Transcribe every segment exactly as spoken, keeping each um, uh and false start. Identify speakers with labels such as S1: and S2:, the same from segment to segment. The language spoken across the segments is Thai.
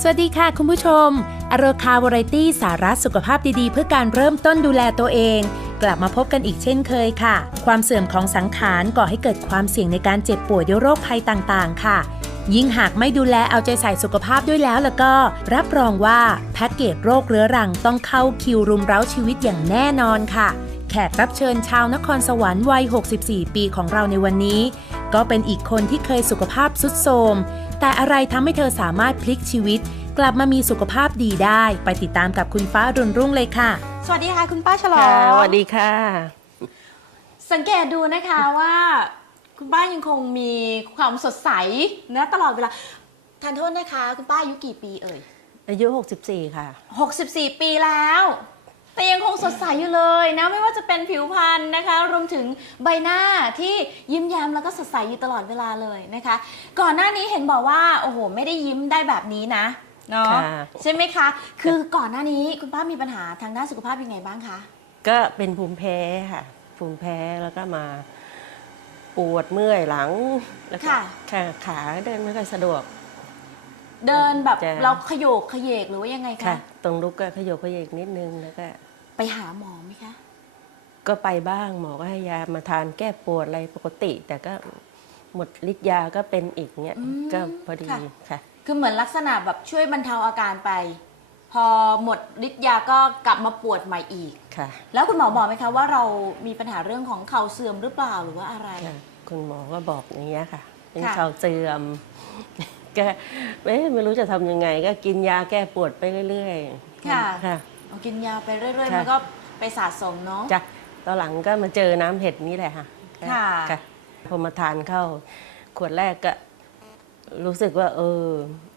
S1: สวัสดีค่ะคุณผู้ชมอโรคาวาไรตี้สาระสุขภาพดีๆเพื่อการเริ่มต้นดูแลตัวเองกลับมาพบกันอีกเช่นเคยค่ะความเสื่อมของสังขารก่อให้เกิดความเสี่ยงในการเจ็บป่วยด้วยโรคภัยต่างๆค่ะยิ่งหากไม่ดูแลเอาใจใส่สุขภาพด้วยแล้วแล้วก็รับรองว่าแพ็กเกจโรคเรื้อรังต้องเข้าคิวรุมเร้าชีวิตอย่างแน่นอนค่ะแขกรับเชิญชาวนครสวรรค์วัยหกสิบสี่ปีของเราในวันนี้ก็เป็นอีกคนที่เคยสุขภาพทรุดโทรมแต่อะไรทำให้เธอสามารถพลิกชีวิตกลับมามีสุขภาพดีได้ไปติดตามกับคุณฟ้ารุ่นรุ่งเลยค่ะ
S2: สวัสดีค่ะคุณป้าฉลอง
S3: สวัสดีค่ะ
S2: สังเกตดูนะคะว่าคุณป้ายังคงมีความสดใสนะตลอดเวลาทานโทษนะคะคุณป้าอายุกี่ปีเอ่ย
S3: อายุหกสิบสี่ค่ะ
S2: หกสิบสี่ปีแล้วแต่ยังคงสดใสอยู่เลยนะไม่ว่าจะเป็นผิวพรรณนะคะรวมถึงใบหน้าที่ยิ้มแย้มแล้วก็สดใสอยู่ตลอดเวลาเลยนะคะก่อนหน้านี้เห็นบอกว่าโอ้โหไม่ได้ยิ้มได้แบบนี้นะเนาะใช่ไหมคะคือก่อนหน้านี้คุณป้ามีปัญหาทางด้านสุขภาพยังไงบ้างคะ
S3: ก็เป็นภูมิแพ้ค่ะภูมิแพ้แล้วก็มาปวดเมื่อยหลังแล้วก็ขาขาเดินไม่ค่อยสะดวก
S2: เดินแบบเราขยโยกขยเยกหรือว่ายังไงคะ
S3: ตรงลุกก็ขยโยกขยเยกนิดนึงแล้วก็
S2: ไปหาหมอไหมคะ
S3: ก็ไปบ้างหมอก็ให้ยามาทานแก้ปวดอะไรปกติแต่ก็หมดฤทธิ์ยาก็เป็นอีกเงี้ยก็พอดีค่ะ
S2: คือเหมือนลักษณะแบบช่วยบรรเทาอาการไปพอหมดฤทธิ์ยาก็กลับมาปวดใหม่อีก
S3: ค่ะ
S2: แล้วคุณหมอบอกไหมคะว่าเรามีปัญหาเรื่องของเข่าเสื่อมหรือเปล่าหรือว่าอะไร
S3: คุณหมอก็บอกอย่างเงี้ยค่ะเป็นเข่าเสื่อมก็ไม่รู้จะทำยังไงก็กินยาแก้ปวดไปเรื่อย
S2: ๆค่ะค่ะกินยาไปเรื่อยๆมันก็ไปสะสมเนาะ
S3: จ้ะตอนหลังก็มาเจอน้ำเห็ดนี่แหละค่ะค่ะพอมาทานเข้าขวดแรกก็รู้สึกว่าเออ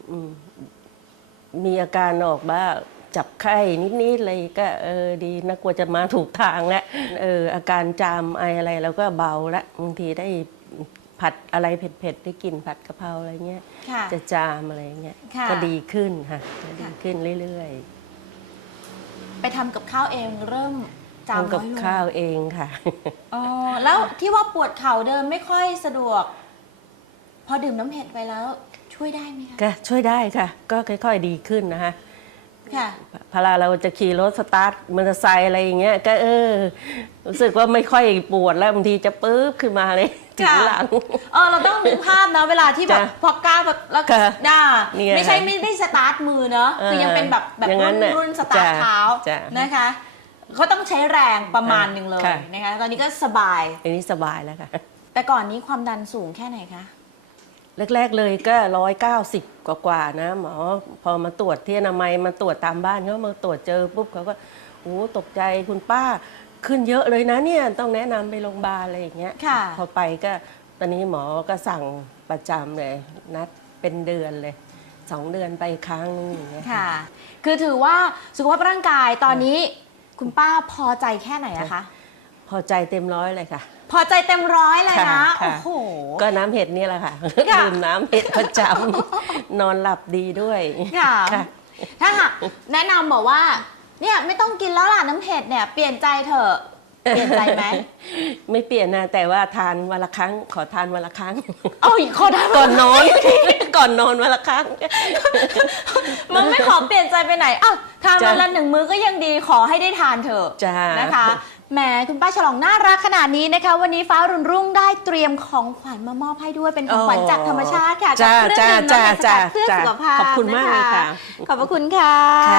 S3: มีอาการออกบ้าจับไข้นิดๆอะไรก็เออดีนะกลัวจะมาถูกทางแล้วเอออาการจามไออะไรแล้วก็เบาละบางทีได้ผัดอะไรเผ็ดๆได้กินผัดกะเพราอะไรเงี้ยจะจามอะไรเงี้ยก็ดีขึ้นค่ะดีขึ้นเรื่อย
S2: ๆไปทำกับข้าวเองเริ่มจามน้อยลง
S3: ทำกับข้าวเองค่ะ
S2: อ๋อแล้วที่ว่าปวดเข่าเดินไม่ค่อยสะดวกพอดื่มน้ำเห็ดไปแล้วช่วยได้ไหมคะ
S3: ก็ช่วยได้ค่ะก็ค่อยๆดีขึ้นนะคะ
S2: ค่ะ
S3: พอเราจะขี่รถสตาร์ทมอเตอร์ไซค์อะไรอย่างเงี้ยก็เออรู้สึกว่าไม่ค่อยปวดแล้วบางทีจะปึ๊บขึ้นมาเลยถึงหลัง
S2: เออเราต้องดูภาพนะเวลาที่แบบพอก้าวแล้วด่าไม่ใช่ไม่ได้สตาร์ทมือเนาะคือยังเป็นแบบแบบรุ่นรุ่นสตาร์ทเท้านะคะเขาต้องใช้แรงประมาณหนึ่งเลยนะคะตอนนี้ก็สบาย
S3: อันนี้สบายแล้วค่ะ
S2: แต่ก่อนนี้ความดันสูงแค่ไหนคะ
S3: แรกๆเลยก็ร้อยเก้าสิบกว่าๆนะหมอพอมาตรวจที่อนามัยมาตรวจตามบ้านเขามาตรวจเจอปุ๊บเขาก็โอ้ตกใจคุณป้าขึ้นเยอะเลยนะเนี่ยต้องแนะนำไปโรงพยาบาลอะไรอย่างเงี้ยพอไปก็ตอนนี้หมอก็สั่งประจำเลยนัดเป็นเดือนเลยสองเดือนไปครั้งอย่างเงี้ย
S2: ค่ะคือถือว่าสุขภาพร่างกายตอนนี้คุณป้าพอใจแค่ไหนอะคะ
S3: พอใจเต็มร้อยเลยค่ะ
S2: พอใจเต็มร้อยเลยนะโอ้โห
S3: ก็น้ำเห็ดนี่แหละค่ะดื่มน้ำเห็ดประจำนอนหลับดีด้วย
S2: ค่ะถ้าหากแนะนำบอกว่าเนี่ยไม่ต้องกินแล้วล่ะน้ำเห็ดเนี่ยเปลี่ยนใจเถอะเปลี่ยนใจไหม
S3: ไม่เปลี่ยนนะแต่ว่าทานวันละครั้งขอทานวันละครั้ง
S2: เอาอีกคน
S3: ก่อนนอนก่อนนอนวันละครั้ง
S2: มันไม่ขอเปลี่ยนใจไปไหนอ้าวทานวันละหนึ่งมื้อก็ยังดีขอให้ได้ทานเถอะนะคะแหมคุณป้าฉลองน่ารักขนาดนี้นะคะวันนี้ฟ้ารุ่นรุ่งได้เตรียมของขวัญมามอบให้ด้วยเป็นของขวัญจากธรรมชาติค่ะกับเครื่องดื่มน้ำเห็ดสกัดเพื่อสุขภาพ
S3: ขอบคุณมากเลยค่ะ
S2: ขอบพระคุณค่ะ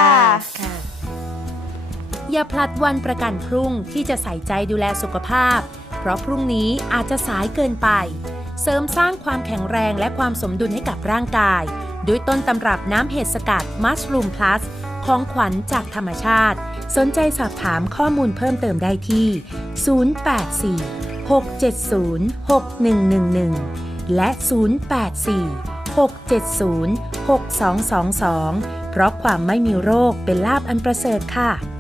S1: อย่าพลัดวันประกันพรุ่งที่จะใส่ใจดูแลสุขภาพเพราะพรุ่งนี้อาจจะสายเกินไปเสริมสร้างความแข็งแรงและความสมดุลให้กับร่างกายด้วยต้นตำรับน้ำเห็ดสกัดมัชรูมพลัสของขวัญจากธรรมชาติสนใจสอบถามข้อมูลเพิ่มเติมได้ที่ศูนย์ แปด สี่ หก เจ็ด ศูนย์ หก หนึ่ง หนึ่ง หนึ่งและศูนย์ แปด สี่ หก เจ็ด ศูนย์ หก สอง สอง สองเพราะความไม่มีโรคเป็นลาภอันประเสริฐค่ะ